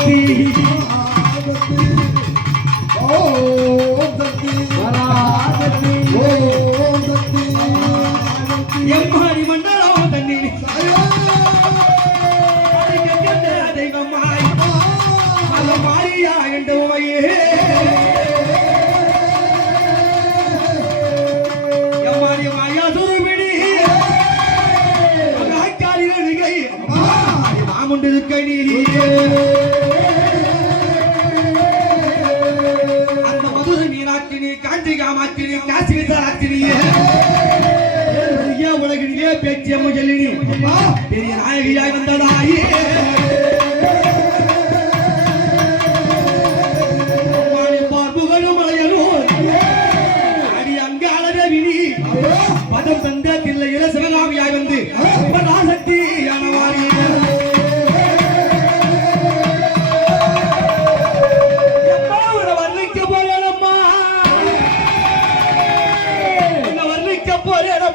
பராசக்தி ஓம் சக்தி பராசக்தி ஓம் சக்தி எம்மாடி மண்டலம் தண்ணீர் தெய்வமாய் மத மாறியா என்றோயே எம்மாடி மாயா சுருபிடி காரி நடிகை மாமுண்டு நீரியே காமாட்சினி காசி விசாலாட்சினியே பெரிய உலகினிலே பேச்சு அம்ம ஜல்லினி பெரிய நாயகியாய் வந்ததாயே.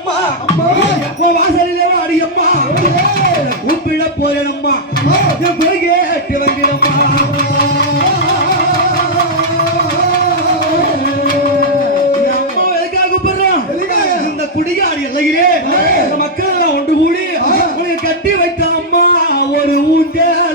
போறேனம்மா. உன் வாசலிலே வாடியம்மா. கூப்பிட போறேனம்மா. கேட்டு வந்திடம்மா. குடிகாரி எல்லையிலே மக்கள் எல்லாம் ஒன்று கூடி கட்டி வைத்த அம்மா ஒரு ஊஞ்சல்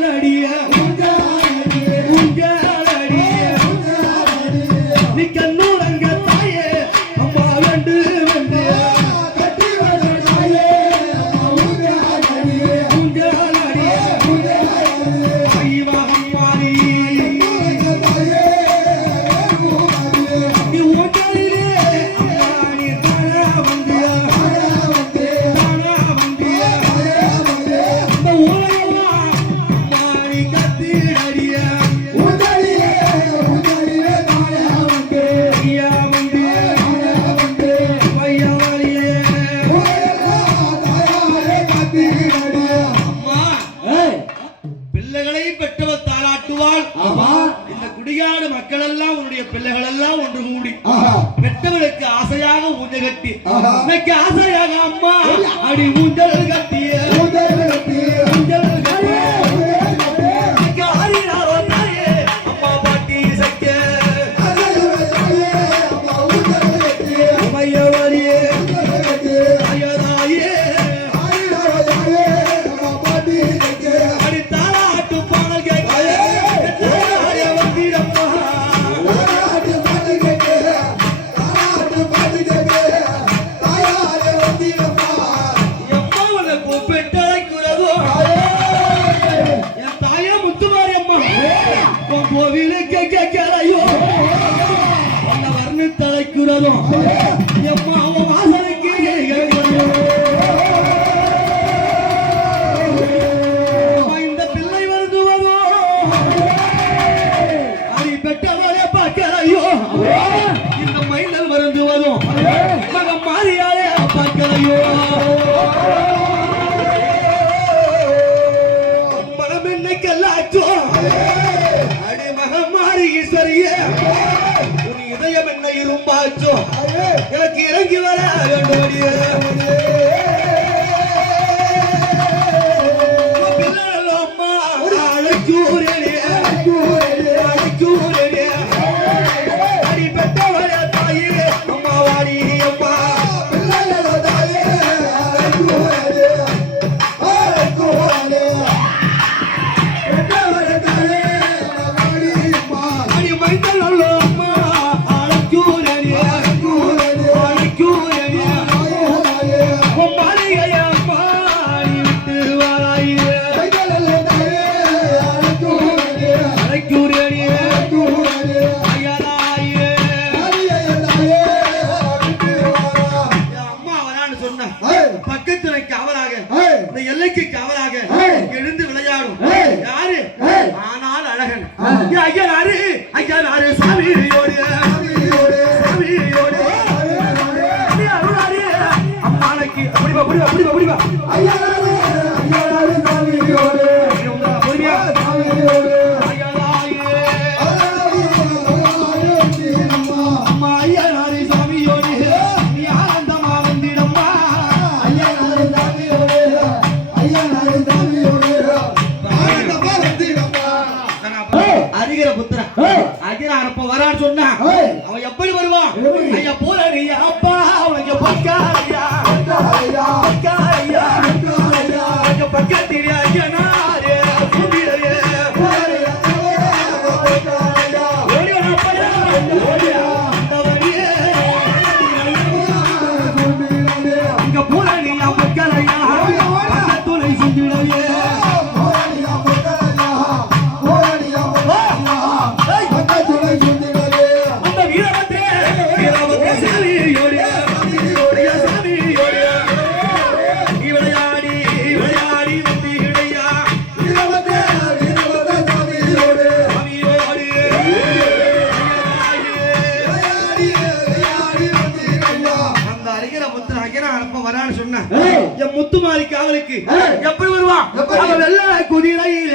பிள்ளைகளை பெற்றவர் தாளாட்டுவாள். இந்த குடியாடு மக்கள் எல்லாம் உன்னுடைய பிள்ளைகள் எல்லாம் ஒன்று கூடி. பெற்றவர்களுக்கு ஆசையாக ஊஞ்சல் கட்டி. ஆஹா. எனக்கு ஆசையாக அம்மா அடி ஊஞ்சல். வர்ணித்தழைக்கிறதோ எம்மா உன் வாசலுக்கு இந்த பிள்ளை வருந்துவதோ அடி பெற்றவளே பார்க்கலையோ இந்த மைந்தல் வருந்துவதோ மகம் மாறியாலே பார்க்கலையோ? இரும்பாச்சோ எனக்கு இறங்கி வர வேண்டோடியே அவன் எப்படி வருவான்? ஐயா போறாரியா அப்பா அவனுக்கு பக்காரியா? பக்காரியா? பக்கத்திரியா ஐயா Thank you. காவலுக்கு எப்படி வருவான்? வெள்ளை குதிரையில.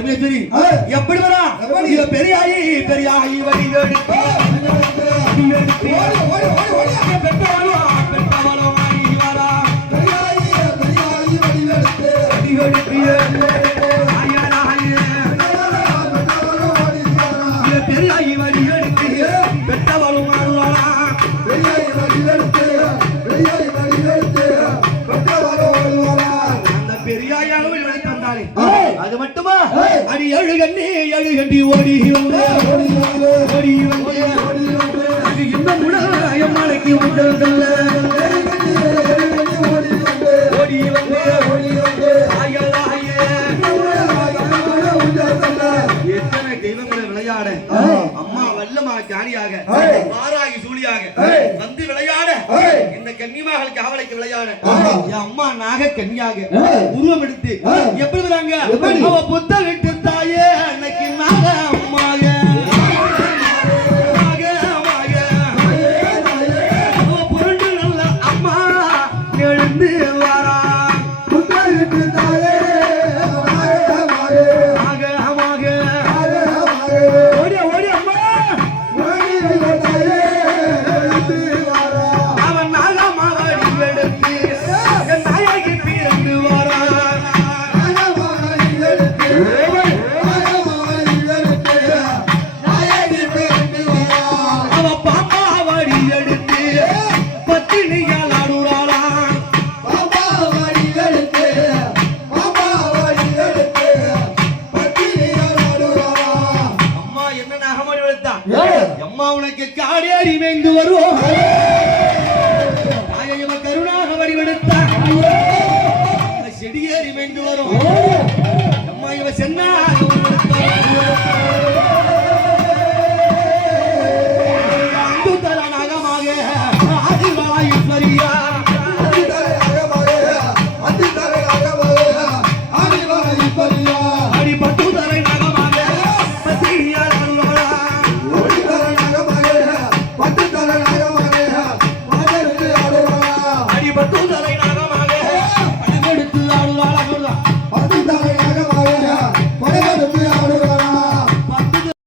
பரமேஸ்வரி எப்படி வரா? பெரியாயி பெரியாயி வழி எடுத்து அடி அழுகண்ணே அழுகண்டி ஓடி வந்த. ஓடி வந்த. இன்னும் மலைக்கு வந்ததில்ல ஓடி வந்த. ஓடி வந்த எத்தனை தெய்வங்களை விளையாட? அம்மா வல்லமா காரியாக பாராகி சூழியாக வந்து விளையாட. கன்னிமார்கள் காவலைக்கு என் அம்மா நாக கன்னியாக. உருவம் எடுத்து எப்படி வராங்க புத்தலிட்டு தாயே அன்னைக்கு நாக எம்மா உனக்கு காடேறி மேய்ந்து வருவோம். நாயகம கருணாக வடிவெடுத்த செடியேறி மேய்ந்து வரும் அம்மா இவ சென்னா